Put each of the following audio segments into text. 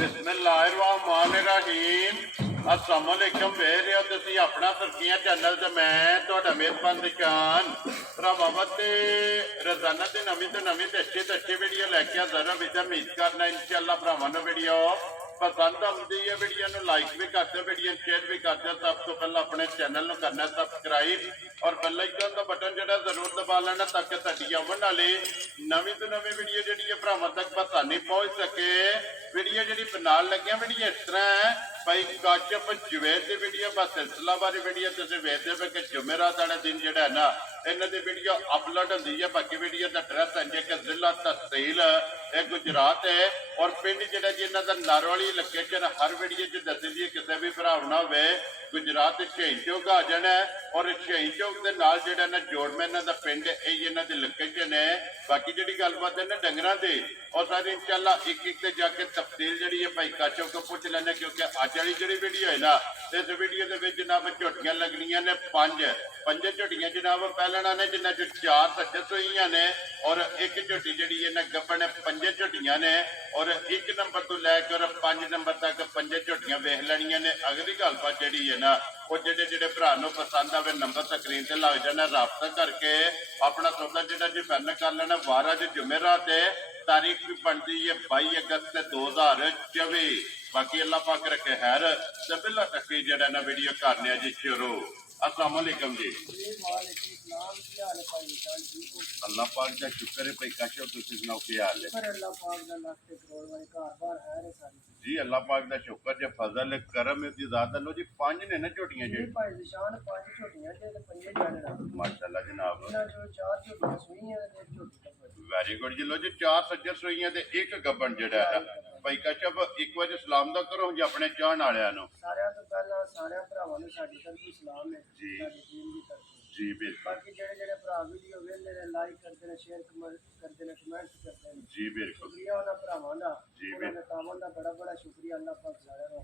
ਬਿਸਮਿल्लाहिर्रहमानिर्रहीम अस्सलाम वालेकुम ਵੇਖ ਰਹੇ ਹੋ ਤੁਸੀਂ ਆਪਣਾ ਸਰਕੀਆਂ ਚੈਨਲ ਤੇ ਮੈਂ ਤੁਹਾਡਾ ਮੇਜ਼ਬਾਨ ਨਿਸ਼ਾਨ ਭਰਾਵਾਂ ਤੇ ਰੋਜ਼ਾਨਾ ਦੀ ਨਵੀਂ ਤੋਂ ਨਵੀਂ ਤੇ ਅੱਛੀ ਵੀਡੀਓ ਲੈ ਕੇ ਹਾਜ਼ਰ ਹਾਂ। ਵੀਡੀਓ ਉਮੀਦ ਕਰਨਾ ਇਨਸ਼ਾਅੱਲਾ ਭਰਾਵਾਂ ਨੂੰ ਵੀਡੀਓ पसंद आती है। वीडियो में लाइक भी करते, वीडियो शेयर भी करते। सब तो पहले अपने चैनल करना सबसक्राइब और बेल आइकन का बटन जो जरूर दबा लेना ताकि साड़ी आने वाली नवी तो नवी वीडियो जी भरावां तक आसानी पहुँच सके। वीडियो जी बनाने लगे वीडियो इस तरह है भाई काशिफ जवेद की वीडियो बस सिलसिला बारी वीडियो तुम वेखते हो कि जुमेरात वाले दिन जो है ना इन्हों की वीडियो अपलोड होती है। बाकी वीडियो का एड्रैस है कि जिला तहसील गुजरात है और पिंड जो जी इन्हों का नारोली लोकेशन हर वीडियो च दसी दी किसी भी भरा ना हो गुजरात शहीद चौक आ जाना है और शहीद चौक के नाल जो ना जोड़ना इन्हों का पिंड यही इन्हों की लोकेशन है। बाकी जी गलबात है ना डंगर की और सारी इंशाल्लाह एक एक से जाके तफसील जी है भाई काशिफ को पूछ लेने क्योंकि अज वाली जी वीडियो है ना इस वीडियो के जनाब झोटियां लगनियां ने पंज झोटियां जनाब पहलना ने जिन्हें चो 4 सच्चे सूइयां ने और एक झोटी जी गब्बन 5 झोटियां ने और 1 नंबर तो लैकर 5 नंबर तक 5 झोटियां वेख लैनियां ने। अगली गलबात जी है ना वो जेडे भरा पसंद आवे नंबर स्क्रीन से लग जाना राबता करके अपना सौदा जो जी फाइनल कर लेना। 12 जुमेरात तारीख भी बनती है 22 अगस्त 2024। बाकी अल्लाह पाक रखे खैर ते बिल्ला तक जरा ना वीडियो करने जी शुरू। अस्सलाम वालेकुम जी। अल्लाह पाक का शुक्र है भाई काशिफ तुसीं सुनाओ क्या हाल है? जी अल्लाह पाक का शुक्र जे फजल करम दी ज़ात लो जी 5 ने ना झोटियां जी भाई निशान 5 झोटियां ते 5 जाने ना माशाल्लाह जनाब इना जो 4 झोटियां सुईयां ते 1 झोटी वेरी गुड जी। लो जी 4 सज्जर सूइयां ते 1 गब्बन जेड़ा है भाई काशिफ एक बार सलाम दा करो जी अपने चाहण वालियां नु। सारियां तो पहला सारियां भरावां नु साडी तरफों सलाम है जी साडी टीम दी तरफों जी बिल्कुल। बाकी जेड़े भरा वीडियो वेंदे ने लाइक करदे ने शेयर करदे ने कमेंट करदे ने जी बिल्कुल शुक्रिया उन्हां भरावां दा जी उन्हां दे कामन दा बड़ा शुक्रिया। अल्लाह पाक सारियां नु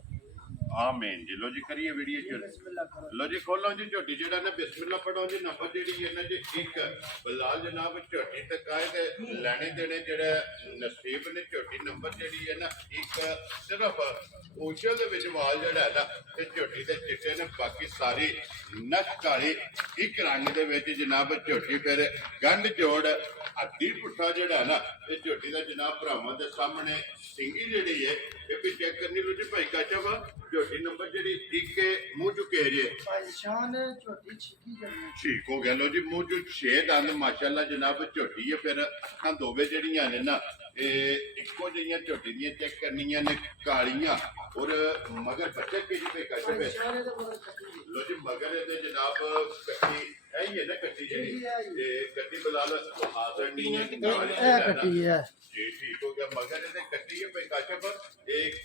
आमीन जी। लो जी करिए वीडियो शुरू। बिस्मिल्लाह करो लो जी खोलो जी झोटी जेड़ा ना बिस्मिल्लाह पढ़ो जी। नंबर जी है ना जी 1 बिलाल जनाब झोटी तक आए ते लेने देने जेड़ा नसीब ने झोटी नंबर जी है ना 1 सिर्फ ओशल दे विच वाल जेड़ा है ना ते झोटी दे चिट्टे ने बाकी सारी नस काली एक रंग दे विच जनाब झोटी फिर गंढ जोड़ अद्धी पुट्ठा जेड़ा है ना ये झोटी दा जनाब भरावां दे सामने सिंगी जेड़ी है ये भी चेक करनी लो जी भाई काशिफ झोटी नंबर जी 1 मुंह चुके जे भाई निशान झोटी छिकी जड़ी ठीक हो गया। लो जी मुंह चु 6 दंद माशाल्लाह जनाब झोटी है फिर अखां दोवे जड़ियां ने ना इको जिहियां झोटी दियां चेक करनियां ने कालियां और मगर बच्चे के जी पे काशिफ निशान ते बोल कटी लो जी मगर ते जनाब कट्टी है ना कट्टी जी कट्टी बलाल हाथ नहीं है कटी है जी ठीक हो गया। मगर ते कट्टी है पे काशिफ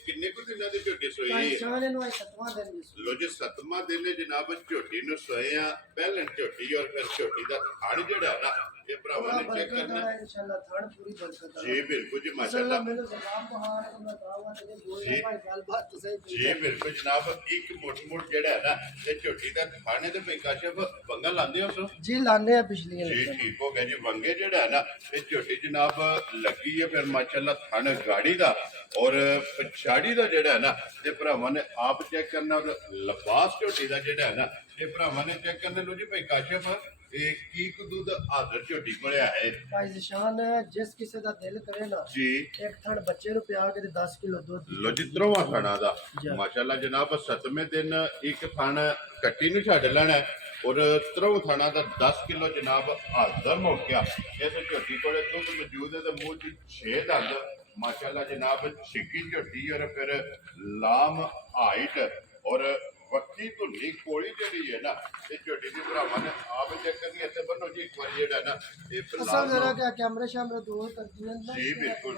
किन्ने को दिनां दी झोटी सोई है? निशान नु 7वां दिन लो जी 7वां दिन जनाब झोटी नु सोया पहलन झोटी और फिर झोटी दा थान जेड़ा ना ये भरावां ने चेक करना इंशाल्लाह थान पूरी बरकत जी बिल्कुल जी माशाल्लाह मेरे सलाम तो हां ने मैं बताऊंगा ते बोल भाई गलबात तो सही जी बिल्कुल जनाब एक मोट जेड़ा है ना ये झोटी दा थाने ते पे काशिफ वंगा लांदे हो सो जी लाने हैं पिछली जी ठीक हो गया जी। वंगे जेड़ा है ना ये झोटी जनाब लगी है फिर माशाल्लाह थान गाड़ी दा और पछाड़ी दा जेड़ा है ना ये भरावां ने आप चेक करना और लिबास झोटी दा जेड़ा है ना ये भरावां ने चेक करना। लो जी भाई काशिफ की दूध हाजर झोटी कोले है भाई निशान जिस किसी दा दिल करे ना जी एक थन बच्चे नु पिया के 10 किलो दूध लो जी 3वां थाना दा माशाल्लाह जनाब 7वें दिन एक थान कट्टी नु छड्ड लेना और 3वां थाना दा 10 किलो जनाब हाजर हो गया। इस झोटी कोले दूध मौजूद है तो मुंह च 6 दंद माशाल्लाह जनाब छिकी झोटी और फिर लाम हाइट और वक्की धुली कोली जी है ना ये झोटी की भरावां ने आप चेक करनी इतने बनो जी एक बार जेड़ा ना ये असल जरा क्या कैमरे शामरे दूर कर दिए ना जी बिल्कुल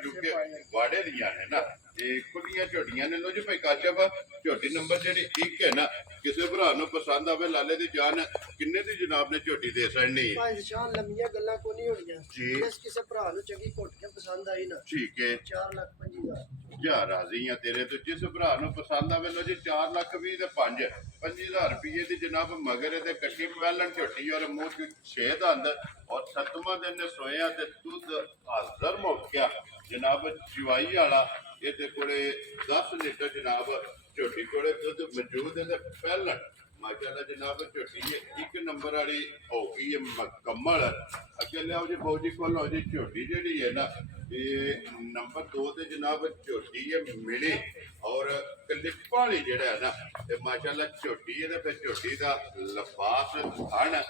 क्योंकि वाड़े दियां है ना ये खुलियां झोटियां ने। लो जी भाई काशिफ झोटी नंबर जी 1 है ना किसी भरा नु पसंद आवे लाले दी जान किन्ने दी जनाब ने झोटी दे सड़नी भाई निशान लंबियां गल्लां को नहीं होणियां जी जिस किसी भरा नु चंगी घुट के पसंद आई ना ठीक है 4,25,000 जा राजी हैं तेरे तो जिस भरा नु पसंद आवे लो जी 4,20,000 ते 5,000 रुपये दी जनाब मगर ते कट्टी पहलन झोटी और मुंह च 6 दंद और 7वां दिन सोया ते दूध हाजर मुक गया जनाब चवाई वाला ਇਹਦੇ ਕੋਲੇ 10 ਲੀਟਰ ਜਨਾਬ ਝੋਟੀ ਕੋਲੇ ਦੁੱਧ ਮੌਜੂਦ ਹੈ ਤੇ ਪਹਿਲਾਂ ਮਾਸ਼ਾਅੱਲਾ ਜਨਾਬ ਝੋਟੀ ਇੱਕ ਨੰਬਰ ਵਾਲੀ ਹੋ ਗਈ ਹੈ ਮੁਕੰਮਲ। ਅੱਗੇ ਲਿਆਓ ਜੀ ਫੌਜੀ ਕੋਲ ਹੋ ਜੀ ਝੋਟੀ ਜਿਹੜੀ ਹੈ ਨਾ ਇਹ ਨੰਬਰ 2 ਤੇ ਜਨਾਬ ਝੋਟੀ ਹੈ ਮਿਲੀ ਔਰ ਕਲਿੱਪਾਂ ਵਾਲੀ ਜਿਹੜਾ ਹੈ ਨਾ ਤੇ ਮਾਸ਼ਾਅੱਲਾ ਝੋਟੀ ਹੈ ਤੇ ਫਿਰ ਝੋਟੀ ਦਾ ਲਿਬਾਸ ਥਣ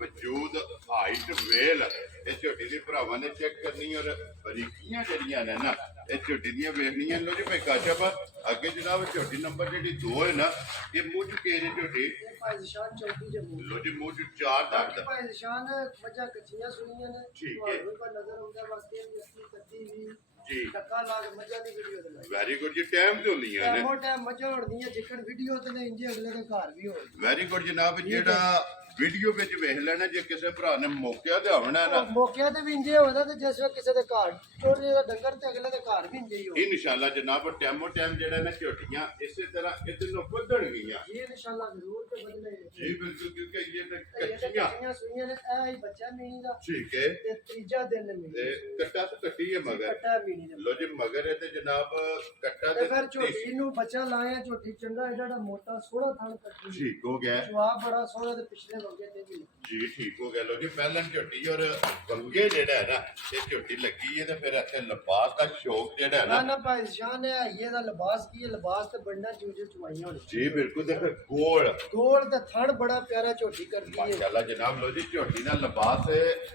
ਵਜੂਦ ਹਾਈਟ ਵੇਲ ਇਹ ਝੋਟੀ ਦੇ ਭਰਾਵਾਂ ਨੇ ਚੈੱਕ ਕਰਨੀ ਔਰ ਬਰੀਕੀਆਂ ਜਿਹੜੀਆਂ ਨੇ ਨਾ ਇਹ ਝੋਟੀ ਦੀਆਂ ਵੇਖਣੀਆਂ। ਲੋ ਜੀ ਭਾਈ ਕਾਸ਼ਫ ਅੱਗੇ ਜਨਾਬ ਝੋਟੀ ਨੰਬਰ ਜਿਹੜੀ 2 ਹੈ ਨਾ ਇਹ ਮੂੰਹ ਚੁੱਕੇ ਨੇ ਝੋਟੀ ਇਹ ਭਾਈ ਨਿਸ਼ਾਨ ਚੌਕੀ ਜੰਮੂ ਲੋ ਜੀ ਮੂੰਹ ਚ 4 ਦੰਦ ਭਾਈ ਨਿਸ਼ਾਨ ਮੱਝਾਂ ਕੱਚੀਆਂ ਸੁਣੀਆਂ ਨੇ ਠੀਕ ਹੈ। ਤੁਹਾਨੂੰ ਕੋਈ ਨਜ਼ਰ ਆਉਂਦਾ ਵਾਸਤੇ ਵੀ ਕੱਚੀ ਵੀ ਜੀ ਟੱਕਾ ਲਾ ਕੇ ਮੱਝਾਂ ਦੀ ਵੀਡੀਓ ਦੇ ਲਈ ਵੈਰੀ ਗੁੱਡ ਜੀ ਟਾਈਮ ਤੇ ਹੁੰਦੀਆਂ ਨੇ ਟਾਈਮ ਮੱਝਾਂ ਹੋਣਦੀਆਂ ਜਿੱਕਣ ਵੀਡੀਓ ਤੇ ਨੇ ਇੰਜੇ ਅਗਲੇ ਦੇ ਘਰ ਵੀ ਹੋਣ ਵੈਰੀ ਗੁੱਡ ਜਨਾਬ ਜਿਹੜਾ ਵੀਡੀਓ ਵਿੱਚ ਵੇਖ ਲੈਣਾ ਜੇ ਕਿਸੇ ਭਰਾ ਨੇ ਮੌਕਿਆ ਤੇ ਆਉਣਾ ਨਾ ਮੌਕਿਆਂ ਤੇ ਵੀ ਇੰਜੇ ਹੋਦਾ ਤੇ ਜਿਸ ਵੇਲੇ ਕਿਸੇ ਦੇ ਘਰ ਚੋਰੀ ਦਾ ਡੰਗਰ ਤੇ ਅਗਲੇ ਦੇ ਘਰ ਵੀ ਇੰਜੇ ਹੀ ਹੋ ਇਨਸ਼ਾਅੱਲਾ ਜਨਾਬ ਟਾਈਮੋ ਟਾਈਮ ਜਿਹੜਾ ਨਾ ਝੋਟੀਆਂ ਇਸੇ ਤਰ੍ਹਾਂ ਇਹਦੇ ਨੂੰ ਵਧਣਗੀਆਂ ਇਹ ਇਨਸ਼ਾਅੱਲਾ ਜ਼ਰੂਰ ਤੇ ਬਦਲੇ ਜੀ ਬਿਲਕੁਲ ਕਿਉਂਕਿ ਇਹ ਤਾਂ ਇਹ ਕੱਚੀਆਂ ਕੱਚੀਆਂ ਸੁਣੀਆਂ ਨੇ ਇਹ ਹੀ ਬੱਚਾ ਮੀਨੀ ਦਾ ਠੀਕ ਹੈ ਤੇ ਤੀਜਾ ਦਿਨ ਮੀਨੀ ਤੇ ਕੱਟਾ ਤੋਂ ਕੱਟੀ ਹੈ ਮਗਰ ਕੱਟਾ ਮੀਨੀ ਦਾ ਲੋ ਜੀ ਮਗਰ ਹੈ ਤੇ ਜਨਾਬ ਕੱਟਾ ਤੇ ਫਿਰ ਤੇ ਝੋਟੀ ਨੂੰ ਬੱਚਾ ਲਾਇਆ ਝੋਟੀ ਚੰਗਾ ਜਿਹੜਾ ਮੋਟਾ ਸੋਹਣਾ ਥਣ ਕੱਟੀ ਠੀਕ ਹੋ ਗਿਆ ਜਵਾਬ ਬੜਾ ਸੋਹਣਾ ਤੇ ਪਿਛਲੇ ਵਗੇ ਤੇ ਵੀ ਜੀ ਠੀਕ ਹੋ ਗਿਆ ਲੋ ਜੀ ਪਹਿਲਾਂ ਝੋਟੀ ਔਰ ਬੰਗੇ ਜਿਹੜਾ ਹੈ ਨਾ ਇਹ ਝੋਟੀ ਲੱਗੀ ਹੈ ਤੇ ਫਿਰ ਇੱਥੇ ਲਿਬਾਸ ਦਾ ਸ਼ੌਕ ਜਿਹੜਾ ਹੈ ਨਾ ਨਾ ਨਾ ਭਾਈ ਸ਼ਾਨ ਹੈ ਇਹ ਦਾ ਲਿਬਾਸ ਕੀ ਹੈ ਲਿਬਾਸ ਤੇ ਬੰਦਾ ਚੂਜੇ ਚੁਆਈਆਂ ਹੋਣੀ ਜੀ ਬਿਲਕੁਲ ਤੇ ਫਿਰ ਗੋਲ ਗੋਲ ਤੇ ਥਣ ਬੜਾ ਪਿਆਰਾ ਝੋਟੀ ਕਰਦੀ ਹੈ ਮਾਸ਼ਾਅੱਲਾ ਜਨਾਬ ਲੋ ਜੀ ਝੋਟੀ ਦਾ ਲਿਬਾਸ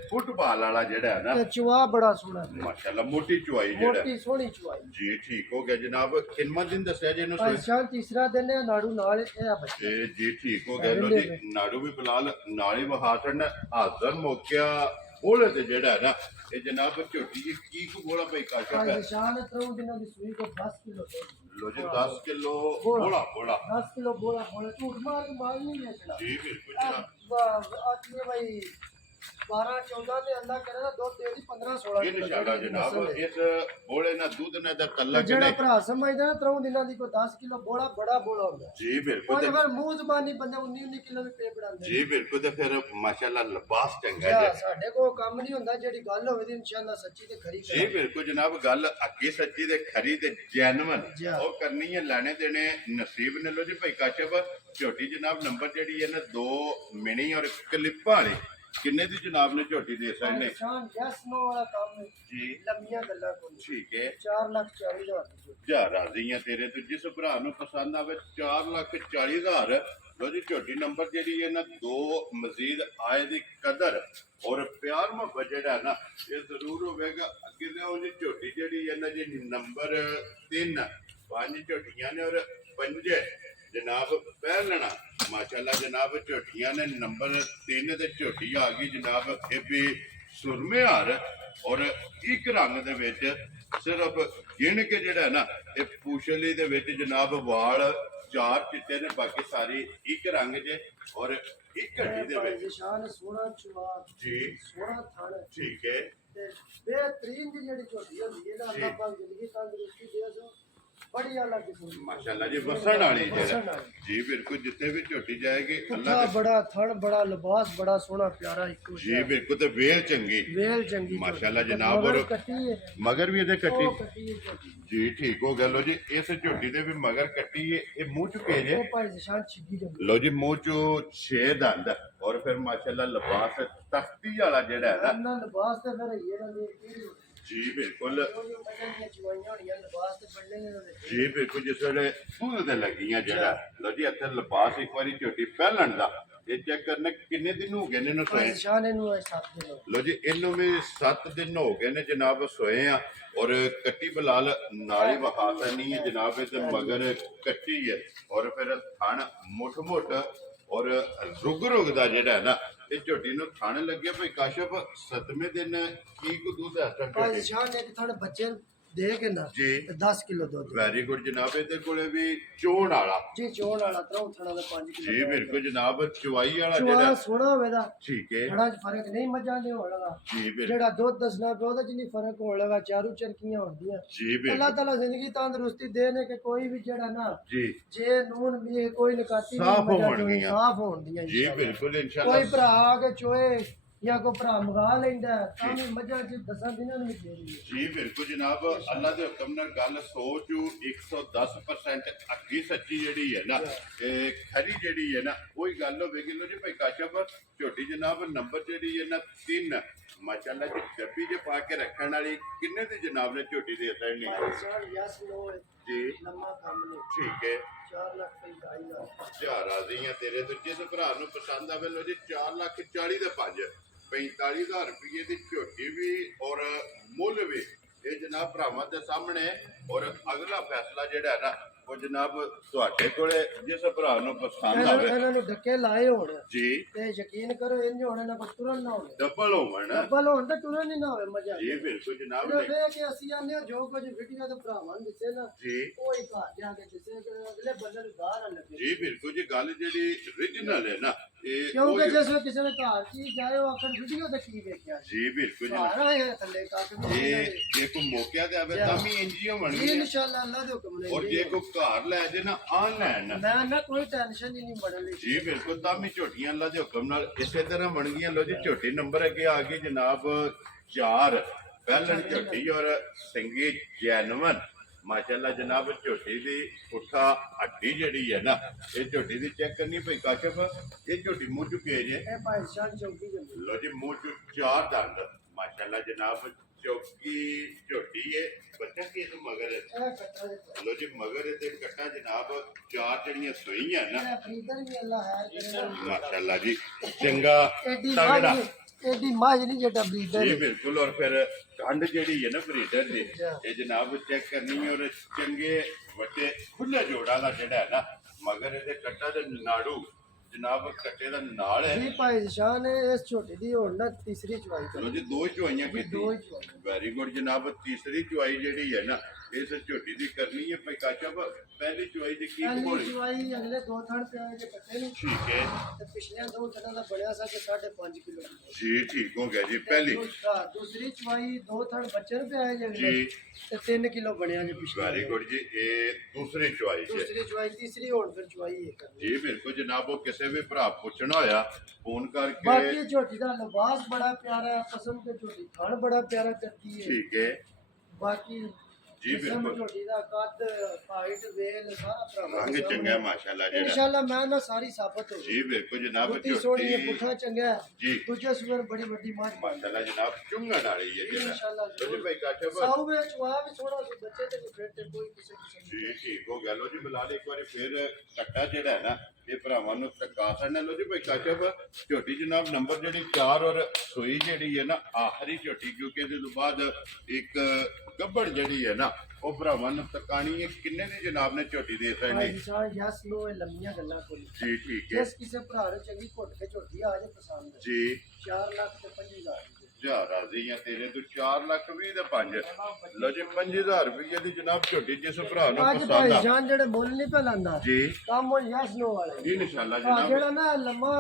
ਫੁੱਟਬਾਲ ਵਾਲਾ ਜਿਹੜਾ ਹੈ ਨਾ ਤੇ ਚੁਆ ਬੜਾ ਸੋਹਣਾ ਹੈ। ਮਾਸ਼ਾਅੱਲਾ ਮੋਟੀ ਚੁਆਈ ਜਿਹੜਾ ਮੋਟੀ ਸੋਹਣੀ ਚੁਆਈ ਜੀ ਠੀਕ ਹੋ ਗਿਆ ਜਨਾਬ ਕਿੰਨਾ ਦਿਨ ਦੱਸਿਆ ਜੀ ਇਹਨੂੰ ਭਾਈ ਸ਼ਾਨ ਤੀਸਰਾ ਦਿਨ ਹੈ ਨਾੜੂ ਨਾਲ ਇਹ ਆ ਬੱਚੇ ਤੇ ਜੀ ਠੀਕ ਹੋ ਗਿਆ ਲੋ ਜੀ ਨਾੜੂ ਵੀ ਫਿਲਹਾਲ ਨਾਲੇ ਵਹਾਸਣ ਹਾਜ਼ਰ ਮੌਕਿਆ ਉਹਲੇ ਤੇ ਜਿਹੜਾ ਹੈ ਨਾ ਇਹ ਜਨਾਬ ਝੋਟੀ ਕੀ ਕੋ ਗੋਲਾ ਭਾਈ ਕਾਸ਼ਾ ਹੈ ਭਾਈ ਸ਼ਾਨ ਤਰੋਂ ਦਿਨਾਂ ਦੀ ਸੂਈ ਕੋ 10 ਕਿਲੋ ਲੋ ਜੀ 10 ਕਿਲੋ ਗੋਲਾ ਗੋਲਾ 10 ਕਿਲੋ ਬੋਲਾ ਬੋਲਾ ਝੂਠ ਮਾਰ ਕੇ ਮਾਰ ਨਹੀਂ ਵੇਚਣਾ ਜੀ ਬਿਲਕੁਲ ਜਨਾਬ ਆਖੀਏ ਭਾਈ 12 14 ਤੇ ਅੱਲਾ ਕਰੇ ਨਾ ਦੁੱਧ ਦੇ ਦੀ 15 16 ਇਨਸ਼ਾਅੱਲਾ ਜਨਾਬ ਇਸ ਬੋਲੇ ਨਾਲ ਦੁੱਧ ਨਾਲ ਦਾ ਤਲਕ ਜਿਹੜਾ ਨਹੀਂ ਭਰਾ ਸਮਝਦਾ ਨਾ ਤਰੋਂ ਦਿਨਾਂ ਦੀ ਕੋ 10 ਕਿਲੋ ਬੋਲਾ ਬੜਾ ਬੋਲਾ ਹੁੰਦਾ ਜੀ ਬਿਲਕੁਲ ਉਹ ਤੇ- ਫਿਰ ਮੂੰਹ ਜ਼ਬਾਨੀ ਬੰਦੇ 19 ਕਿਲੋ ਵੀ ਪੇ ਬਣਾਉਂਦੇ ਜੀ ਬਿਲਕੁਲ ਤੇ ਫਿਰ ਮਾਸ਼ਾਅੱਲਾ ਲਿਬਾਸ ਚੰਗਾ ਜਾਂ ਹੈ ਸਾਡੇ ਕੋਲ ਕੰਮ ਨਹੀਂ ਹੁੰਦਾ ਜਿਹੜੀ ਗੱਲ ਹੋਵੇ ਤੇ ਇਨਸ਼ਾਅੱਲਾ ਸੱਚੀ ਤੇ ਖਰੀ ਜੀ ਬਿਲਕੁਲ ਜਨਾਬ ਗੱਲ ਅੱਗੇ ਸੱਚੀ ਤੇ ਖਰੀ ਤੇ ਜੈਨੂਨ ਜੀ ਹਾਂ। ਉਹ ਕਰਨੀ ਹੈ ਲੈਣੇ ਦੇਣੇ ਨਸੀਬ ਨੇ ਲੋ ਜੀ ਭਾਈ ਕਾਸ਼ਫ ਝੋਟੀ ਜਨਾਬ ਨੰਬਰ ਜਿਹੜੀ ਹੈ ਨਾ 2 ਮਿਨੀ ਔਰ ਕਲਿੱਪਾਂ ਵਾਲੀ ਕਿੰਨੇ ਦੀ ਜਨਾਬ ਨੇ ਝੋਟੀ ਦੇ ਸਕਦੇ ਨੇ ਸ਼ਾਨ ਜੈਸ ਨੋ ਵਾਲਾ ਕੰਮ ਹੈ। ਜੀ ਲੰਮੀਆਂ ਗੱਲਾਂ ਕੋਈ ਠੀਕ ਹੈ 4,40,000 ਦੀ ਜਾ ਰਾਜ਼ੀ ਆ ਤੇਰੇ ਤੇ ਜਿਸ ਭਰਾ ਨੂੰ ਪਸੰਦ ਆਵੇ 4,40,000 ਲੋ ਜੀ ਝੋਟੀ ਨੰਬਰ ਜਿਹੜੀ ਹੈ ਨਾ 2 ਮਜ਼ੀਦ ਆਏ ਦੀ ਕਦਰ ਔਰ ਪਿਆਰ ਮੁਹੱਬਤ ਜਿਹੜਾ ਨਾ ਇਹ ਜ਼ਰੂਰ ਹੋਵੇਗਾ। ਅੱਗੇ ਲਿਆਓ ਜੀ ਝੋਟੀ ਜਿਹੜੀ ਹੈ ਨਾ ਜੀ ਨੰਬਰ 3 5 ਝੋਟੀਆਂ ਨੇ ਔਰ 5 ਜਨਾਬ ਪਹਿਲਣਾ ਮਾਸ਼ਾਅੱਲਾ ਜਨਾਬ ਝੋਟੀਆਂ ਨੇ ਨੰਬਰ 3 ਤੇ ਝੋਟੀ ਆ ਗਈ ਜਨਾਬ ਇਹ ਵੀ ਸੁਰਮੇ ਹਾਰ ਔਰ ਇੱਕ ਰੰਗ ਦੇ ਵਿੱਚ ਸਿਰਫ ਗਿਣ ਕੇ ਜਿਹੜਾ ਨਾ ਇਹ ਪੂਛਲੀ ਦੇ ਵਿੱਚ ਜਨਾਬ ਵਾਲ 4 ਚਿੱਟੇ ਨੇ ਬਾਕੀ ਸਾਰੀ ਇੱਕ ਰੰਗ 'ਚ ਔਰ ਇੱਕ ਹੱਡੀ ਦੇ ਵਿੱਚ ਨਿਸ਼ਾਨ ਸੋਹਣਾ ਚੁਆ ਜੀ ਸੋਹਣਾ ਥਣ ਠੀਕ ਹੈ ਤੇ ਬਿਹਤਰੀਨ ਦੀ ਜਿਹੜੀ ਝੋਟੀ ਹੁੰਦੀ ਹੈ ਨਾ ਅੱਲਾਹ ਪਾਕ ਜ਼ਿੰਦਗੀ ਤੰਦਰੁਸਤੀ ਦੇ ਸੋ ਬੜੀ ਅਲੱਗ ਕਿਸਮ ਦੀ ਮਾਸ਼ਾਅੱਲਾ ਜੀ ਵਸਣ ਵਾਲੀ ਵਸਣ ਜਿਹੜਾ ਵਾਲੀ। ਜੀ ਬਿਲਕੁਲ ਜਿੱਥੇ ਵੀ ਝੋਟੀ ਜਾਏਗੀ ਪੁੱਠਾ ਅੱਲਾ ਦੇ ਬੜਾ ਥਣ ਬੜਾ ਲਿਬਾਸ ਬੜਾ ਸੋਹਣਾ ਪਿਆਰਾ ਇੱਕੋ ਜੀ ਬਿਲਕੁਲ ਤੇ ਵੇਲ ਚੰਗੀ ਵੇਲ ਚੰਗੀ ਮਾਸ਼ਾਅੱਲਾ ਝੋਟੀ। ਜਨਾਬ ਮਗਰ ਔਰ ਕੱਟੀ ਹੈ ਮਗਰ ਵੀ ਇਹਦੇ ਕੱਟੀ ਉਹ ਕੱਟੀ ਹੈ ਝੋਟੀ। ਜੀ ਠੀਕ ਹੋ ਗਿਆ ਲੋ ਜੀ ਇਸ ਝੋਟੀ ਦੇ ਵੀ ਮਗਰ ਕੱਟੀ ਹੈ ਇਹ ਮੂੰਹ ਚੁਕੇ ਜੇ ਉਹ ਭਾਈ ਨਿਸ਼ਾਨ ਛਿੱਗੀ ਜੰਗੀ ਲੋ ਜੀ ਮੂੰਹ ਚੋਂ 6 ਦੰਦ ਔਰ ਫਿਰ ਮਾਸ਼ਾਅੱਲਾ ਲਿਬਾਸ ਤਖਤੀ ਵਾਲਾ ਜਿਹੜਾ ਹੈ ਨਾ ਨਾ ਲਿਬਾਸ ਤੇ ਫਿਰ ਇਹ ਨਾ ਦੇ ਕਿਹੜੀ ਜੀ ਬਿਲਕੁਲ ਉਹ ਜੋ ਮਜਨ ਦੀਆਂ ਚੁਆਈਆਂ ਹੋਣੀਆਂ ਲਿਬਾਸ ਤੇ ਪੜਨੇ ਨੇ ਉਹਦੇ ਜੀ ਬਿਲਕੁਲ ਜਿਸ ਵੇਲੇ ਦੁੱਧ ਤੇ ਲੱਗੀਆਂ ਜਿਹੜਾ ਲੋ ਜੀ ਇੱਥੇ ਲਿਬਾਸ ਇੱਕ ਵਾਰੀ ਝੋਟੀ ਪਹਿਲਣ ਦਾ ਇਹ ਚੈੱਕ ਕਰਨਾ ਕਿੰਨੇ ਦਿਨ ਹੋ ਗਏ ਨੇ ਇਹਨੂੰ ਭਾਈ ਸੋਏ ਨਿਸ਼ਾਨ ਇਹਨੂੰ ਇਹ ਸੱਤ ਦੇ ਲੋ ਲੋ ਜੀ ਇਹਨੂੰ ਵੀ 7 ਦਿਨ ਹੋ ਗਏ ਨੇ ਜਨਾਬ ਸੋਏ ਆ ਔਰ ਕੱਟੀ ਬਲਾਲ ਨਾਲੀ ਵਹਾਸਾ ਨਹੀਂ ਹੈ ਜਨਾਬ ਇਹ ਤੇ ਮਗਰ ਕੱਟੀ ਹੈ ਔਰ ਫਿਰ ਥਣ ਮੁੱਠ ਮੁੱਠ ਔਰ ਰੁਗ ਦਾ ਜਿਹੜਾ ਹੈ ਨਾ ਇਹ ਝੋਟੀ ਨੂੰ ਥਣ ਲੱਗਿਆ ਭਾਈ ਕਾਸ਼ਫ 7ਵੇਂ ਦਿਨ ਕੀ ਕੁ ਦੁੱਧ ਹੈ ਭਾਈ ਝੋਟੀ ਨਿਸ਼ਾਨ ਇੱਕ ਥੋੜੇ ਬੱਚੇ ਨੂੰ ਦੇ ਕੇ ਨਾ ਜੀ 10 ਕਿਲੋ ਦੁੱਧ ਵੈਰੀ ਗੁੱਡ ਜਨਾਬ ਇਹਦੇ ਕੋਲੇ ਵੀ ਚੋਣ ਵਾਲਾ ਜੀ ਚੋਣ ਵਾਲਾ ਤਰੋਂ ਥਣਾ ਦਾ 5 ਕਿਲੋ ਜੀ ਬਿਲਕੁਲ ਜਨਾਬ ਚੁਆਈ ਵਾਲਾ ਚੁਆ ਜਿਹੜਾ ਸੋਹਣਾ ਹੋਵੇ ਦਾ ਠੀਕ ਹੈ ਬੜਾ ਫਰਕ ਨਹੀਂ ਮੱਝਾਂ ਦੇ ਹੋਣ ਲਗਾ ਜੀ ਬਿਲਕੁਲ ਜਿਹੜਾ ਦੁੱਧ ਦੱਸਣਾ ਪਿਆ ਉਹਦੇ ਚ ਨਹੀਂ ਫਰਕ ਹੋਣ ਲਗਾ ਚਾਰੂ ਚਰਕੀਆਂ ਹੁੰਦੀਆਂ ਜੀ ਬਿਲਕੁਲ ਅੱਲਾਹ ਤਾਲਾ ਜ਼ਿੰਦਗੀ ਤੰਦਰੁਸਤੀ ਦੇਣੇ ਕਿ ਕੋਈ ਵੀ ਜਿਹੜਾ ਨਾ ਜੀ ਜੇ ਨੂਨ ਵੀ ਕੋਈ ਨਕਾਤੀ ਸਾਫ਼ ਮੱਝਾਂ ਚੋਂ ਹੋਣਗੀਆਂ। ਸਾਫ਼ ਹੋਣਗੀਆਂ ਜੀ ਇੰਸ਼ਾਅੱਲਾ। ਬਿਲਕੁਲ ਕੋਈ ਇਨਸ਼ਾਅੱਲਾ ਭਰਾ ਆ ਕੇ ਚੋਏ ਜਾਂ ਕੋਈ ਭਰਾ ਮੰਗਾ ਲੈਂਦਾ ਤਾਂ ਵੀ ਮੱਝਾਂ ਚ 10 ਦਿਨਾਂ ਨੂੰ ਵੀ ਦੇ ਦਿੰਦੇ ਜੀ ਬਿਲਕੁਲ ਜਨਾਬ, ਅੱਲਾ ਦੇ ਹੁਕਮ ਨਾਲ ਗੱਲ ਸੋਚੂ 110% ਅੱਗੀ ਸੱਚੀ ਜਿਹੜੀ ਹੈ ਨਾ, ਇਹ ਖਰੀ ਜਿਹੜੀ ਹੈ ਨਾ ਉਹੀ ਗੱਲ ਹੋਵੇਗੀ। ਲੋ ਜੀ ਭਾਈ ਕਾਸ਼ਫ, ਝੋਟੀ ਜਨਾਬ ਨੰਬਰ ਜਿਹੜੀ ਹੈ ਨਾ 3 ਮਾਸ਼ਾਅੱਲਾ ਜੀ ਡੱਬੀ ਜੇ ਪਾ ਕੇ ਰੱਖਣ ਵਾਲੀ ਕਿੰਨੇ ਦੀ ਜਨਾਬ ਨੇ ਝੋਟੀ ਦੇ ਦੇਣੀ ਯਸ ਨੋ ਜੀ? ਲੰਮਾ ਕੰਮ ਨੇ ਠੀਕ ਹੈ, 4,45,000 ਚਾਰ ਰਾਜ਼ੀਆਂ ਤੇਰੇ ਤੋਂ। ਜਿਸ ਭਰਾ ਨੂੰ ਪਸੰਦ ਆਵੇ ਲੋ ਜੀ 4,40,000 ਦੇ 5 45,000 ਰੁਪਏ ਦੀ ਝੋਟੀ ਵੀ ਔਰ ਮੁੱਲ ਵੀ ਇਹ ਜਨਾਬ ਭਰਾਵਾਂ ਦੇ ਸਾਹਮਣੇ। ਔਰ ਅਗਲਾ ਫੈਸਲਾ ਜਿਹੜਾ ਹੈ ਨਾ ਉਹ ਜਨਾਬ ਤੁਹਾਡੇ ਕੋਲੇ, ਜਿਸ ਭਰਾ ਨੂੰ ਪਸੰਦ ਆਵੇ। ਇਹਨਾਂ ਨੂੰ ਧੱਕੇ ਲਾਏ ਹੋਣ ਜੀ ਤੇ ਯਕੀਨ ਕਰੋ ਇੰਜ ਹੋਣੇ ਨਾ ਕੋਈ ਤੁਰਨ ਨਾ ਹੋਵੇ, ਡਬਲ ਹੋਵਣ ਡੱਬਲ ਹੋਣ ਤੇ ਤੁਰਨ ਹੀ ਨਾ ਹੋਵੇ ਮਜ਼ਾ। ਜੀ ਬਿਲਕੁਲ ਜਨਾਬ ਸਿਰਫ ਇਹ ਕਿ ਅਸੀਂ ਆਨੇ ਜੋ ਕੁਝ ਵੀਡੀਓ ਦੇ ਭਰਾਵਾਂ ਨੂੰ ਦਿੱਤੇ ਨਾ ਜੀ ਉਹ ਹੀ ਘਰ ਜਾ ਕੇ ਦਿੱਤੇ ਕਿ ਅਗਲੇ ਬੰਦੇ ਨੂੰ ਗਾਹ ਨਾ ਲੱਗੇ। ਜੀ ਬਿਲਕੁਲ ਜੀ, ਗੱਲ ਜਿਹੜੀ ਓਰੀਜਨਲ ਹੈ ਨਾ ਇਹ ਕਿਉਂਕਿ ਉਹੀ- ਜਿਸ ਵੇਲੇ ਕਿਸੇ ਨੇ ਘਰ ਚੀਜ਼ ਜਾਏ ਉਹ ਆਖਰ ਵੀਡੀਓ ਤੇ ਕੀ ਵੇਖਿਆ ਜੀ ਬਿਲਕੁਲ ਜਨਾਬ, ਘਰ ਆਏ ਥੱਲੇ ਕੱਕ ਵੀ ਇਹ ਜੇ ਕੋਈ ਮੌਕਿਆ ਤੇ ਆਵੇ ਤਾਂ ਵੀ ਇੰਜੀਓ ਜੀ ਬਣਨੀ ਇਨਸ਼ਾਅੱਲਾ ਅੱਲਾਹ ਦੇ ਹੁਕਮ ਔਰ ਨਾਲ ਜੇ ਕੋਈ ਘਰ ਲੈ ਜੇ ਨਾ ਆਨਲਾਈਨ ਮੈਂ ਨਾ ਕੋਈ ਟੈਨਸ਼ਨ ਹੀ ਨਹੀਂ ਬੜਨ ਲਈ। ਜੀ ਬਿਲਕੁਲ, ਤਾਂ ਵੀ ਝੋਟੀਆਂ ਅੱਲਾ ਦੇ ਹੁਕਮ ਨਾਲ ਇਸੇ ਤਰ੍ਹਾਂ ਬਣ ਗਈਆਂ। ਲੋ ਜੀ ਝੋਟੀ ਨੰਬਰ ਅੱਗੇ ਆ ਗਈ ਜਨਾਬ 4 ਪਹਿਲਣ ਝੋਟੀ ਔਰ ਸਿੰਗੀ ਜੈਨਵਨ ਮਾਸ਼ਾਅੱਲਾ ਜਨਾਬ। ਝੋਟੀ ਦੀ ਪੁੱਠਾ ਹੱਡੀ ਜਿਹੜੀ ਹੈ ਨਾ ਇਹ ਝੋਟੀ ਦੀ ਚੈੱਕ ਕਰਨੀ ਪਈ ਕਾਸ਼ਫ। ਇਹ ਝੋਟੀ ਮੂੰਹ ਚੁੱਕੇ ਜੇ ਇਹ ਭਾਈ ਸ਼ਾਨ ਚੌਕੀ ਜੰਮੀ ਲੋ ਜੀ, ਮੂੰਹ ਚ 4 ਦੰਦ ਮਾਸ਼ਾਅੱਲਾ ਜਨਾਬ। ਚੌਕੀ ਝੋਟੀ ਹੈ, ਬੱਚਾ ਕੀ ਇਹਨੂੰ ਮਗਰ ਹੈ। ਇਹ ਕੱਟਾ ਦੇ ਲੋ ਜੀ ਮਗਰ ਇਹਦੇ ਕੱਟਾ ਜਨਾਬ 4 ਜਿਹੜੀਆਂ ਸੂਈਆਂ ਨਾ ਇਹ ਫਰੀਦਰ ਵੀ ਅੱਲਾਹ ਹੈ ਕਰੇ ਮਾਸ਼ਾਅੱਲਾ ਜੀ, ਚੰਗਾ ਐਡੀ ਤਗੜਾ ਐਡੀ ਮਾਝ ਨਹੀਂ ਜਿਹੜਾ ਬਰੀਦਰ ਜੀ ਬਿਲਕੁਲ। ਔਰ ਫਿਰ ਕੰਡ ਜਿਹੜੀ ਹੈ ਨਾ ਬਰੀਡਰ ਦੀ ਇਹ ਜਨਾਬ ਚੈੱਕ ਕਰਨੀ ਹੈ। ਔਰ ਚੰਗੇ ਵੱਡੇ ਖੁੱਲੇ ਜੋੜਾਂ ਦਾ ਜਿਹੜਾ ਹੈ ਨਾ ਮਗਰ ਇਹਦੇ ਕੱਟਾ ਦੇ ਨਾੜੂ ਜਨਾਬ ਕੱਟੇ ਦਾ ਨਾਲ ਹੈ। ਜੀ ਭਾਈ ਸ਼ਾਨ ਇਸ ਛੋਟੀ ਦੀ ਹੁਣ ਨਾ ਤੀਸਰੀ ਚਵਾਈ ਚਲੋ ਜੀ 2 ਚੁਆਈਆਂ ਕੀਤੀ, ਦੋ ਹੀ ਚਵਾਈ ਵੈਰੀ ਗੁੱਡ ਜਨਾਬ। ਤੀਸਰੀ ਚੁਆਈ ਜਿਹੜੀ ਹੈ ਨਾ ਇਸ ਝੋਟੀ ਦੀ ਕਰਨੀ ਹੈ ਭਾਈ ਕਾਸ਼ਫ। ਪਹਿਲੀ ਚੁਆਈ ਦੀ ਕੀ ਪਹਿਲੀ ਹੋਣੀ? ਚਵਾਈ ਅਗਲੇ 2 ਥਣ ਪਿਆ ਜੇ ਕੱਟੇ ਨੂੰ ਠੀਕ ਹੈ ਤੇ ਪਿਛਲੇ 2 ਥਣਾਂ ਦਾ ਬਣਿਆ ਸਾ ਕਿ 5.5 ਕਿਲੋ ਜੀ, ਠੀਕ ਹੋ ਗਿਆ ਜੀ। ਪਹਿਲੀ ਦੂਸਰੀ ਚਵਾਈ 2 ਥਣ ਬੱਚੇ ਨੂੰ ਪਿਆ ਜੇ ਅਗਲੇ ਜੀ ਤੇ 3 ਕਿਲੋ ਬਣਿਆ ਜੇ ਪਿਛਲੇ ਵੈਰੀ ਗੁੱਡ ਜੀ। ਇਹ ਦੂਸਰੀ ਚੁਆਈ ਹੈ ਦੂਸਰੀ ਚਵਾਈ ਤੀਸਰੀ ਹੁਣ ਫਿਰ ਚਵਾਈ ਇਹ ਕਰਨੀ। ਜੀ ਬਿਲਕੁਲ ਜਨਾਬ। ਉਹ ਕਿਸੇ ਵੀ ਭਰਾ ਪੁੱਛਣਾ ਹੋਇਆ ਫੋਨ ਕਰਕੇ। ਬਾਕੀ ਝੋਟੀ ਦਾ ਲਿਬਾਸ ਬੜਾ ਪਿਆਰਾ ਹੈ, ਪਸੰਦ ਤੇ ਝੋਟੀ ਖਾਣ ਬੜਾ ਪਿਆਰਾ ਕਰਦੀ ਹੈ। ਠੀਕ ਹੈ ਬਾਕੀ ਜੀ ਬਿਲਕੁਲ। ਝੋਟੀ ਦਾ ਕੱਦ ਹਾਈਟ ਵੇਲ ਸਾਰਾ ਭਰਾਵਾਂ ਰੰਗ ਚੰਗਾ ਮਾਸ਼ਾਅੱਲਾ ਜਿਹੜਾ। ਇਨਸ਼ਾਅੱਲਾ ਮੈਂ ਨਾ ਸਾਰੀ ਸਾਬਤ ਹੋ ਜੀ ਬਿਲਕੁਲ ਜਨਾਬ। ਬੁੱਤੀ ਸੋਹਣੀ ਹੈ, ਝੋਟੀ ਪੁੱਠਾ ਚੰਗਾ ਹੈ। ਜੀ ਦੂਜੇ ਸੂਰ ਬੜੀ ਵੱਡੀ ਮਾਝ ਮਾਸ਼ਾਅੱਲਾ ਜਨਾਬ ਚੁੰਗਣ ਵਾਲੀ ਹੈ ਜਿਹੜਾ। ਇਨਸ਼ਾਅੱਲਾ ਜੀ ਭਾਈ ਕਾਸ਼ਫ ਸਾਊ ਵਿੱਚ ਵਾ ਵੀ ਥੋੜਾ ਜਿਹਾ ਬੱਚੇ ਤੇ ਵੀ ਫਿੱਟ ਕੋਈ ਕਿਸੇ ਕਿਸਮ ਦੀ ਜੀ ਠੀਕ ਹੋ ਗਿਆ। ਲੋ ਜੀ ਬਲਾਲ ਇੱਕ ਵਾਰੀ ਫਿਰ ਕੱਟਾ ਜਿਹੜਾ ਹੈ ਨਾ ਇਹ ਭਰਾਵਾਂ ਨੂੰ ਟਕਾ ਸਕਣਾ। ਲੋ ਜੀ ਭਾਈ ਕਾਸ਼ਫ ਝੋਟੀ ਜਨਾਬ ਨੰਬਰ ਜਿਹੜੀ 4 ਔਰ ਸੂਈ ਜਿਹੜੀ ਹੈ ਨਾ ਆਖਰੀ ਝੋਟੀ, ਕਿਉਂਕਿ ਇਹਦੇ ਤੋਂ ਬਾਅਦ ਇੱਕ ਗੱਬੜ ਜਿਹੜੀ ਹੈ ਨਾ ਉਹ ਭਰਾਵਾਂ ਨੂੰ ਟਕਾਣੀ ਹੈ। ਕਿੰਨੇ ਦੀ ਜਨਾਬ ਨੇ ਝੋਟੀ ਦੇ ਭਾਈ ਸਕਣੀ? ਸਾਹਿਬ ਯਸ ਨੋ ਇਹ ਲੰਮੀਆਂ ਗੱਲਾਂ ਕੋਈ ਜੀ ਠੀਕ ਹੈ ਜਿਸ ਕਿਸੇ ਭਰਾ ਨੂੰ ਚੰਗੀ ਘੁੱਟ ਕੇ ਝੋਟੀ ਆ ਜੇ ਪਸੰਦ ਜੀ। 4,25,000 ਜਾ ਰਾਜ਼ੀ ਆ ਤੇਰੇ ਤੋਂ 4,20,000 ਦੇ 5। ਲੋ ਜੀ 5,000 ਰੁਪਏ ਦੀ ਜਨਾਬ ਝੋਟੀ ਜਿਸ ਭਰਾ ਨੂੰ ਅੱਜ ਪਸੰਦ ਭਾਈ ਆ ਜਾਨ ਜਿਹੜੇ ਮੁੱਲ ਨਹੀਂ ਪੈ ਲਾਂਦਾ ਜੀ। ਕੰਮ ਉਹ ਯਸ ਨੋ ਵਾਲੇ ਜੀ ਇਨਸ਼ਾਅੱਲਾ ਹਾਂ, ਜਨਾਬ। ਜਿਹੜਾ ਨਾ ਲੰਮਾ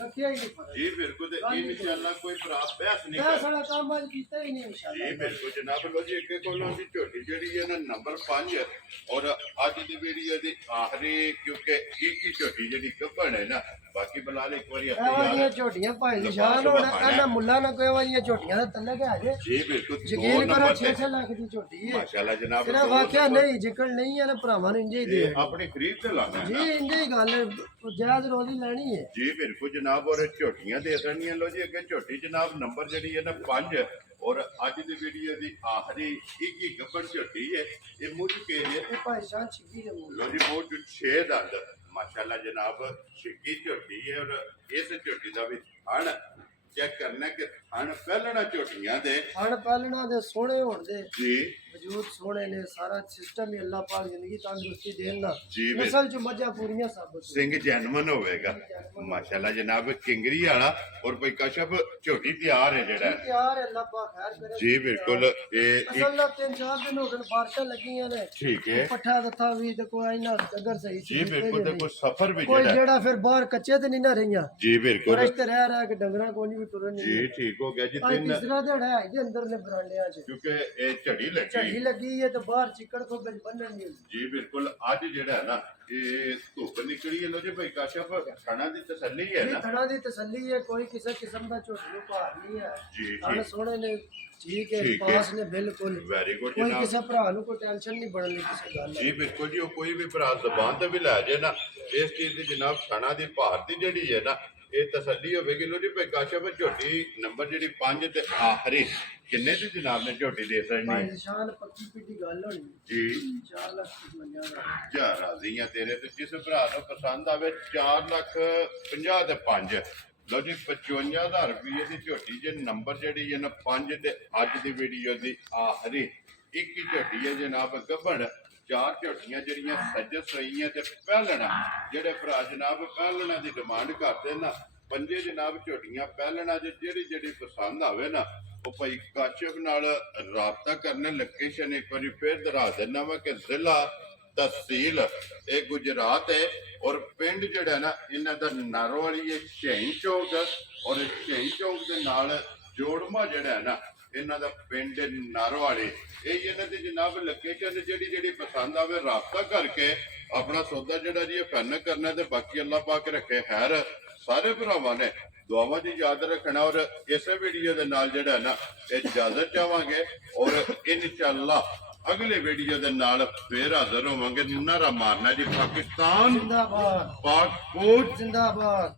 ਰੱਖਿਆ ਹੀ ਨਹੀਂ ਪਤਾ ਜੀ ਬਿਲਕੁਲ ਤੇ ਇਨਸ਼ਾਅੱਲਾ ਕੋਈ ਭਰਾ ਬਹਿਸ ਨਹੀਂ ਇਹ ਕਰ। ਸਾਡਾ ਕੰਮ ਅੱਜ ਕੀਤਾ ਹੀ ਨਹੀਂ ਇਨਸ਼ਾਅੱਲਾ। ਜੀ ਬਿਲਕੁਲ ਜਨਾਬ। ਲੋ ਜੀ ਅੱਗੇ ਕੋਲੋਂ ਦੀ ਝੋਟੀ ਜਿਹੜੀ ਹੈ ਨਾ ਨੰਬਰ 5 ਔਰ ਅੱਜ ਦੀ ਵੀਡੀਓ ਦੀ ਆਖਰੀ, ਕਿਉਂਕਿ ਇੱਕ ਹੀ ਝੋਟੀ ਜਿਹੜੀ ਕੱਪਣ ਹੈ ਨਾ ਬਾਕੀ ਬਲਾਲ ਇੱਕ ਵਾਰੀ ਇਹ ਆਪਣੇ ਵਾਲੀਆਂ ਯਾਰ। ਝੋਟੀਆਂ ਭਾਈ ਨਿਸ਼ਾਨ ਹੋਣ ਇਹਨਾਂ ਮੁੱਲਾ ਨਾ ਕੋਈ ਵਾਲੀਆਂ ਝੋਟੀਆਂ ਦੇ ਤੱਲੇ ਕੇ ਆ ਜੇ ਜੀ ਬਿਲਕੁਲ 2 ਯਕੀਨ ਕਰੋ ਨੰਬਰ 6 ਲੱਖ ਦੀ ਝੋਟੀ ਹੈ। ਮਾਸ਼ਾਅੱਲਾ ਜਨਾਬ। ਸਿਰਫ ਵਾਕਿਆ ਨਹੀਂ ਜਿਕਰ ਨਹੀਂ ਹੈ ਨਾ ਭਰਾਵਾਂ ਨੂੰ ਇੰਜੇ ਹੀ ਦੇ ਇਹ ਆਪਣੀ ਖਰੀਦ ਤੇ ਲਾਣਾ ਹੈ ਜੀ ਨਾ। ਇੰਜੇ ਹੀ ਗੱਲ ਹੈ, ਜਾਇਜ਼ ਰੋਲੀ ਲੈਣੀ ਹੈ। ਜੀ ਬਿਲਕੁਲ ਜਨਾਬ। ਔਰ ਝੋਟੀਆਂ ਦੇ ਸਕਣੀਆਂ। ਲੋ ਜੀ ਅੱਗੇ ਝੋਟੀ ਜਨਾਬ ਨੰਬਰ ਜਿਹੜੀ ਹੈ ਨਾ 5 ਔਰ ਅੱਜ ਦੀ ਵੀਡੀਓ ਦੀ ਆਖਰੀ ਇੱਕ ਹੀ ਗੱਬੜ ਝੋਟੀ ਹੈ। ਇਹ ਮੁੱਝ ਕੇ ਜੇ ਇਹ ਭਾਈ ਸ਼ਾਨ ਛਿੱਕੀ ਦੇ ਮੁੱਲ ਲੋ ਜੀ ਮੋਟ 6 ਦੰਦ ਮਾਸ਼ਾਅੱਲਾ ਜਨਾਬ। ਛਿੱਕੀ ਝੋਟੀ ਹੈ ਔਰ ਇਸ ਝੋਟੀ ਦਾ ਵੀ ਥਣ ਚੈੱਕ ਕਰਨਾ ਕਿ ਥਣ ਪਹਿਲਣਾ ਝੋਟੀਆਂ ਦੇ ਹਣ ਪਾਲਣਾ ਦੇ ਸੋਹਣੇ ਹੋਣ ਦੇ ਜੀ ਵਜੂਦ ਸੋਹਣੇ ਨੇ, ਸਾਰਾ ਸਿਸਟਮ ਹੀ ਅੱਲਾਹ ਪਾਕ ਜ਼ਿੰਦਗੀ ਤੰਦਰੁਸਤੀ ਦੇਣ ਦਾ ਜੀ ਬਿਲਕੁਲ। ਨਸਲ ਚ ਮੱਝਾਂ ਪੂਰੀਆਂ ਸਾਬਤ ਹੋ। ਸਿੰਘ ਜੈਨਮਨ ਹੋਵੇਗਾ ਮਾਸ਼ਾਅੱਲਾ ਜਨਾਬ। ਕਿੰਗਰੀ ਵਾਲਾ ਔਰ ਭਾਈ ਕਸ਼ਪ ਝੋਟੀ ਤਿਆਰ ਹੈ ਜਿਹੜਾ। ਯਾਰ ਅੱਲਾਹ ਪਾਕ ਖੈਰ ਕਰੇ। ਜੀ ਬਿਲਕੁਲ। ਇਹ ਅਸਲ ਦਾ 3-4 ਦਿਨ ਹੋ ਗਏ ਬਾਰਿਸ਼ਾਂ ਲੱਗੀਆਂ ਨੇ, ਠੀਕ ਹੈ ਪੱਠਾ ਦੱਥਾ ਵੀ ਤੇ ਕੋਈ ਇਹਨਾਂ ਡੱਗਰ ਸਹੀ ਸੀ ਜੀ ਬਿਲਕੁਲ। ਤੇ ਕੋਈ ਸਫਰ ਵੀ ਕੋਈ ਜਿਹੜਾ ਜਿਹੜਾ ਫਿਰ ਬਾਹਰ ਕੱਚੇ ਤੇ ਨਹੀਂ ਨਾ ਰਹੀਆਂ ਜੀ ਬਿਲਕੁਲ ਫਰਸ਼ ਤੇ ਰਹਿ ਕੇ ਡੰਗਰਾਂ ਕੋਲ ਨਹੀਂ ਵੀ ਤੁਰਨ ਜੀ ਨਹੀਂ। ਠੀਕ ਹੋ ਗਿਆ ਜੀ। ਅੱਜ 3 ਤੀਸਰਾ ਦਿਹਾੜਾ ਹੈ ਇਹਦੇ ਅੰਦਰ ਨੇ ਬਰਾਂਡਿਆਂ 'ਚ ਕਿਉਂਕਿ ਇਹ ਝੜੀ ਲੱਗੀ ਝੜੀ ਢੇਰੀ ਲੱਗੀ ਹੈ ਤੇ ਬਾਹਰ ਚਿੱਕੜ ਤੋਂ ਬਿਲ ਬੰਨਣ ਨਹੀਂ ਹੁੰਦੀ। ਜੀ ਬਿਲਕੁਲ ਅੱਜ ਜਿਹੜਾ ਹੈ ਨਾ ਇਹ ਧੁੱਪ ਨਿਕਲੀ ਹੈ ਲੋ ਜੀ ਭਾਈ ਕਾਸ਼ਪ ਖਾਣਾ ਦੀ ਤਸੱਲੀ ਹੈ ਇਹ ਨਾ ਥਣਾ ਦੀ ਤਸੱਲੀ ਹੈ, ਕੋਈ ਕਿਸੇ ਕਿਸਮ ਦਾ ਝੋਟੀ ਨੂੰ ਭਾਰ ਨਹੀਂ ਹੈ। ਜੀ ਥਣ ਜੀ ਸੋਹਣੇ ਨੇ, ਠੀਕ ਹੈ, ਠੀਕ ਹੈ। ਪਾਸ ਨੇ ਬਿਲਕੁਲ। ਵੈਰੀ ਗੁੱਡ ਕੋਈ ਜਨਾਬ ਕਿਸੇ ਭਰਾ ਨੂੰ ਕੋਈ ਟੈਨਸ਼ਨ ਨਹੀਂ ਬਣਨੀ ਕਿਸੇ ਗੱਲ ਜੀ ਦੀ। ਬਿਲਕੁਲ ਜੀ ਉਹ ਕੋਈ ਵੀ ਭਰਾ ਜ਼ਬਾਨ ਤੇ ਵੀ ਲੈ ਜੇ ਨਾ ਇਸ ਚੀਜ਼ ਦੀ ਜਨਾਬ ਖਾਣਾ ਦੀ ਭਾਰ ਦੀ ਜਿਹੜੀ ਹੈ ਨਾ ਇਹ ਤਸੱਲੀ ਹੋਵੇਗੀ ਲੋ ਜੀ ਭਾਈ ਕਾਸ਼ਪ ਝੋਟੀ ਨੰਬਰ ਜਿਹੜੀ 5 ਤੇ ਆਖਰੀ ਕਿੰਨੇ ਦੀ ਜਨਾਬ ਨੇ ਝੋਟੀ ਦੇ ਸਕਣੀ ਭਾਈ ਨਿਸ਼ਾਨ ਪੱਕੀ ਪਿੱਟੀ ਗੱਲ ਹੋਣੀ ਜੀ 4 ਲੱਖ ਦੀ ਮੰਨਿਆ ਦਾ। ਜਾ ਰਾਜ਼ੀ ਆ ਤੇਰੇ ਤੇ ਜਿਸ ਭਰਾ ਨੂੰ ਪਸੰਦ ਆਵੇ 4,50,000 ਤੇ 5 ਲੋ ਜੀ 55,000 ਰੁਪਏ ਦੀ ਝੋਟੀ ਜੇ ਨੰਬਰ ਜਿਹੜੀ ਹੈ ਨਾ 5 ਤੇ ਅੱਜ ਦੀ ਵੀਡੀਓ ਦੀ ਆਖਰੀ ਇੱਕ ਹੀ ਝੋਟੀ ਹੈ ਜਨਾਬ ਗੱਭਣ ਚਾਰ ਝੋਟੀਆਂ ਜਿਹੜੀਆਂ ਸੱਜਸ ਰਹੀਆਂ ਤੇ ਪਹਿਲਣਾ ਜਿਹੜੇ ਭਰਾ ਜਨਾਬ ਪਹਿਲਣਾ ਦੀ ਡਿਮਾਂਡ ਕਰਦੇ ਨਾ ਪੰਜੇ ਜਨਾਬ ਝੋਟੀਆਂ ਪਹਿਲਣਾ ਜੇ ਜਿਹੜੀ ਪਸੰਦ ਆਵੇ ਨਾ ਉਹ ਭਾਈ ਕਾਸ਼ਪ ਨਾਲ ਰਾਬਤਾ ਕਰਨ ਲੋਕੇਸ਼ਨ ਇੱਕ ਵਾਰੀ ਫੇਰ ਦਰਾ ਦੇਣਾ ਵਾ ਕਿ ਜ਼ਿਲ੍ਹਾ ਤਹਿਸੀਲ ਇਹ ਗੁਜਰਾਤ ਹੈ ਔਰ ਪਿੰਡ ਜਿਹੜਾ ਨਾ ਇਹਨਾਂ ਦਾ ਨਾਰੋਵਾਲੀ ਇਹ ਝੈਂ ਚੌਕ ਔਰ ਝੈਂ ਚੌਕ ਦੇ ਨਾਲ ਜੋੜਮਾ ਜਿਹੜਾ ਹੈ ਨਾ ਇਹਨਾਂ ਦਾ ਪਿੰਡ ਨਾਰੋਵਾਲੀ ਇਹ ਇਹਨਾਂ ਦੀ ਜਨਾਬ ਲੋਕੇਸ਼ਨ ਜਿਹੜੀ ਪਸੰਦ ਆਵੇ ਰਾਬਤਾ ਕਰਕੇ ਆਪਣਾ ਸੌਦਾ ਜਿਹੜਾ ਜੀ ਇਹ ਫੈਨ ਕਰਨਾ ਤੇ ਬਾਕੀ ਅੱਲਾਹ ਪਾਕ ਰੱਖੇ ਖੈਰ ਸਾਰੇ ਭਰਾਵਾਂ ਨੇ ਦੁਆਵਾਂ ਦੀ ਯਾਦ ਰੱਖਣਾ ਔਰ ਇਸੇ ਵੀਡੀਓ ਦੇ ਨਾਲ ਜਿਹੜਾ ਨਾ ਇਜਾਜ਼ਤ ਚਾਹਾਂਗੇ ਔਰ ਇਨਸ਼ਾਅੱਲਾ ਅਗਲੇ ਵੀਡੀਓ ਦੇ ਨਾਲ ਫੇਰ ਹਾਜ਼ਰ ਹੋਵਾਂਗੇ ਨਾਰਾ ਮਾਰਨਾ ਜੀ ਪਾਕਿਸਤਾਨ ਜ਼ਿੰਦਾਬਾਦ, ਪਾਕ ਫੌਜ ਜ਼ਿੰਦਾਬਾਦ।